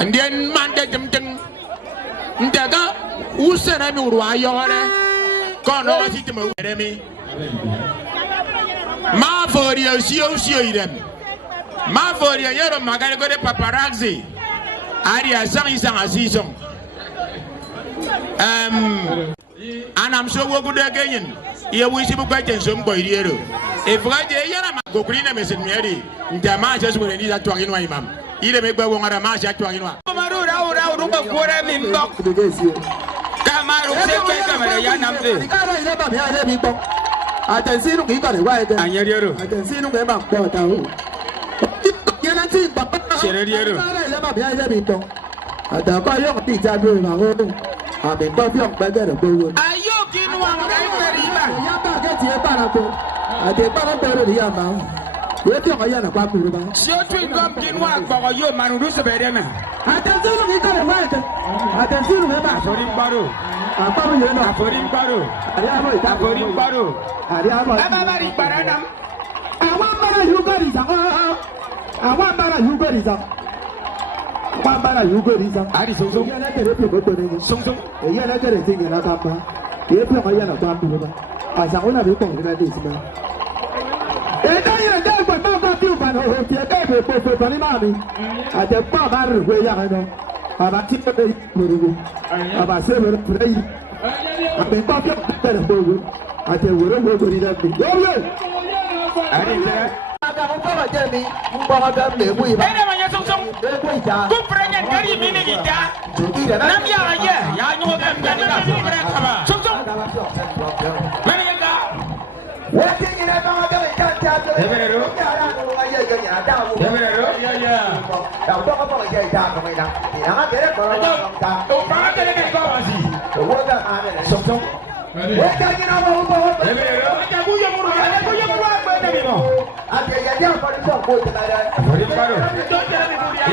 And then man that them thing Ndaga usana mi urwa yore kono wasiti mo weremi ma fori osio idem ma fori yero magare go de paparazzi ari asang isang asison anam so wo gude genyin ye wisi bu kwachen so mbo iriero e vraje yara ma gokurina mesen mieri ndama jesu mo ni za twangin wa imam ile megba wo ngara ma sha twangin wa rumba kuora mimbo kamaru sepe kamera ya nambe ikara ile ba ya ile mimbo atensinu ki kare wa ede anyeriero atensinu be ba ko ta o yana ti ba sereriero ikara ile ba ya ile mimbo atako yo ti ja do ma o abi bo bi on gbege re gbowo ayo kinu wa ga ikari ba ya ba ke ti e para ko ade para ko ri ya ba we ti o ya na kwa kuru ba si o tu ngom kinu wa gbo yo manuru se be de na atensinu ki kare wa ede atensinu be ba afori baro aparu yo na afori baro ari abo ita afori baro ari abo aba bari baranam àwọn bara yugori za àwọn bara yugori za àwọn bara yugori za ari sonso yana tere pe goto ne sonso yana tere tinga na kamba ye pe ko yana kwa tu ba asa ona be ko ngina de sima e da yana de ko ba ti ba no ho ti e be po po ni ma mi ate pa ba ru we ya no aba ti pe muru aba se be prei abe pa pe tere bo ate woro wo gori da bi yo ari je aga mo ba je mi mo ba da le bu iba ene manya sonso le bu ita ku prenya kari mi ni gita nam ya ye ya nyu ga ngani ka sonso mani ga wati ni na ba ga ta ta Eberero ya ra no aye ga ya da mo Eberero ya da do ko ba je da ko mai da ya ga tere ko ta o ba tere ke ko wasi wo ga ma ne sonso we ka ni na mo bo Eberero ya bu yo muru ya bu yo muru ba de mi mo ate ya ja ko so ko ta da Ori paro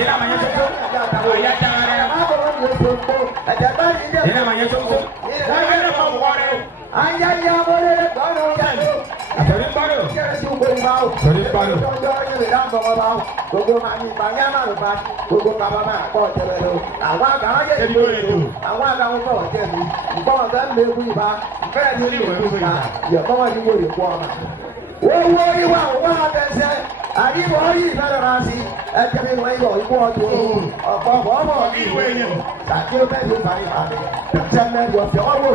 ira manya sonso ya ta ira manya sonso ira ma bore aya ya mo le ko no ya Ori paro Ori paro gbogbo ma ni banya ma ro ba gbogbo baba ma ko tele ro àwọn aga ye àwọn aga won ko je mi nbo ga le bu iba fe ni le bu ya ye ko wa ni wo le ko ma wo iwa wa ga se ari wo yi na ra si e je mi wo yo ipo ojo opo bo ni we ni sa ti o be ni ba ni ba se me yo fi o wo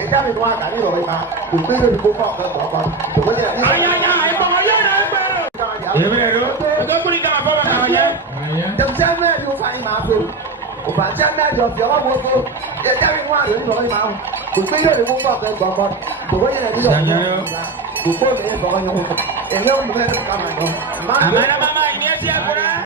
e ja mi wa ga ni ro iba ku pe le ko ko ko ko je ni aya ai bo yo na gbe Eberero do kuri ka ba na ye dem se me yo fa ni ma fo o ba ja na yo fi o wo fo e ja mi wa ro ni ma ku pe le ko ko ko ko je ni yo Buko me ba yo. Ele o me ka ma no. Amana mama ini asia kura.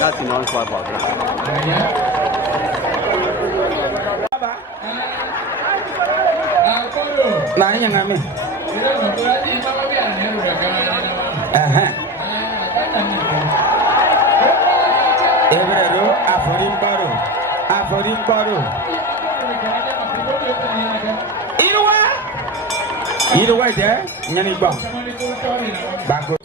That's non-sport. Mana yang kami? Ebrero, aforim baru. Irwa je, nyani bang. Bagus.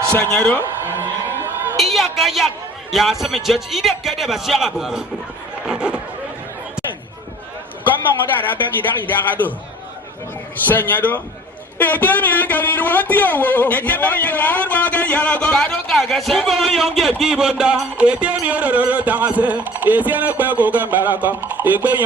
Sanyaro, iya kayak ya sama judge ide kade basiaga bu. Comment on a rabbi dari darado. Sanyaro, edemi kali ruatio. Edemi kali ruatio yala go. Kado kaga se. Ubo yonge bibonda. Edemi ororo tangase. Esiene kwe ko gambarako. Ekpe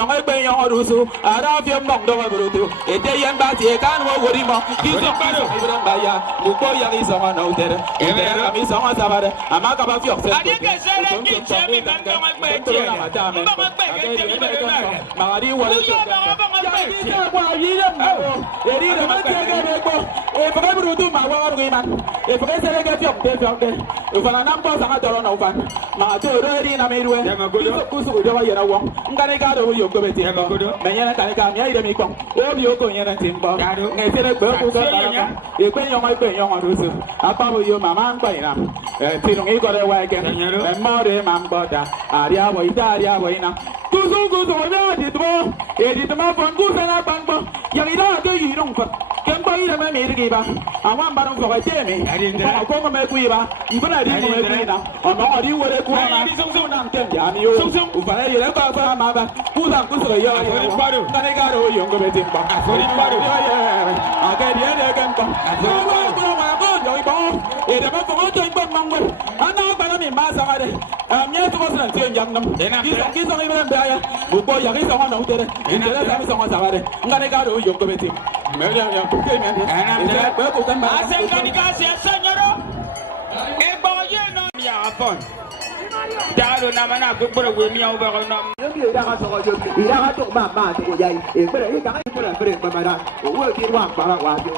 yon rusu. Arafio mongdo brutu. Edeyen bati ekan wo worimo. Kizo baro. Ibrahim Muko yang isonga na utere. Ibera kami isonga sabare. Amaka ba fiok. Adike sele ki chemi banga magbe. Magari wala. Eri de matege Ebeko, if I ever do my war women, if I say I get your day, if I am boss, I'm not on over. My two already in a midway, Kusu, you know, Ganegado, you go with him, Mayana Kanaka, Yamiko, all you go in a timber, and say a girl who's you pay your my pay young Rusu, I probably you, Mamma, by now, Tino got a wagon, and Maude, Mamboda, Aria, Italia, Wayna. Kusu goes on the door, it is my phone, goose and a bumper, Yamida, you don't buy them a made give up. I want bottom for a Jamie. I didn't come back with her, even I didn't know I'm not you were a cool and so on. You so I let my mother, who's up to the young bottle. Then I got a young bit in back. I'll get the other again. It's about the mountain, but Mamma. I'm not going to be master. I'm yet to go and young them. Then I'm even there. Who boy, I guess I want to tell it. In the rest of someone's already. I'm going to go to your committee. Daro na mana ko bro we mi o ba ko na yo da ka so ko yo ira ka to ma to ko yai e bere e ka ka ko la bere ma da o wo ki wa ba la wa yo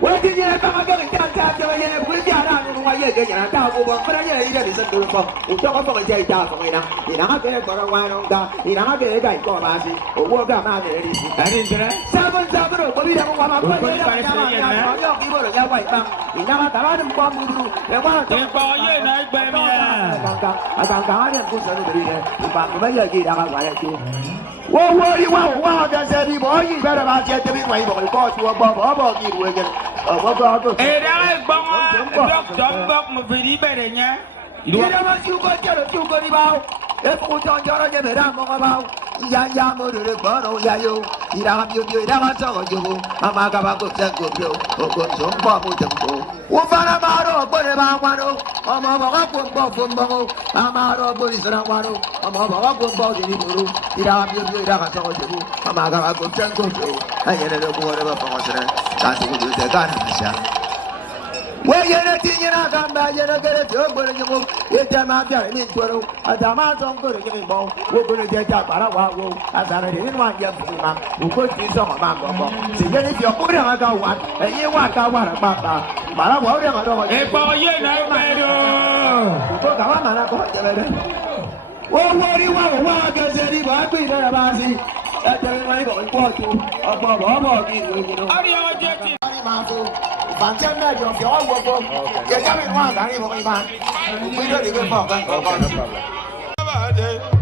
wo ti ye ba ka ga ka ta jo ye bu ja da no wa ye ge ya da ko bo bere ye ire ni se do ko o to ko so ko je da so ina ira ka ge ko ra wa no da ira ka ge ga ko ba si o wo ga ma ne ri si ari ndra sa bo ko bi da ko ma ko ye da ma yo ki bo ro ya wa ba ina ka ta ba ni ko mu ru e wa te ko ye na gbe mi Agangga yang kusar dari ni, ibu bapa lagi dah kaya tu. Wah, dah seri boy, berapa macam tu ni, boy, kau tu bapa ni dua je, bapa tu. Dah bang, dok memberi berenya. Dia masih cukup di bawah. Aku jangan je berang mengapa bawah. Yang murid baru yo. Ira kami ira macam tu. Ama kau aku jago tu, aku jumpa muda tu. Ufana maro boleh bangwano, ama bawa kumpa kumbango, amaro boleh serang wano, ama bawa kumpa jadi buru. Ira kami ira macam tu. Ama kau aku jago tu. Hanya ada buat apa pengasaran. Kasih tu tekan saja. Wah, yang ini nak gambar, yang kerja tu boleh jemput. Itu macam ni tu, ada macam kerja ni bau. Wah, boleh jadi para wah, asal ini orang yang punya, bukan kisah orang bapa. Sejak itu orang agak wan, ini kawan apa? Para wah orang ada. Boy, naik beru. Itu kawan mana kau jalan? Wah, kerja di bawah tu dah basi. Tapi mana kau kuat tu? Apa gitu? Hari awak jadi. Hari mahu. 反正呢，用小我不，也因為我係等你冇辦法，每個你都放緊嗰個。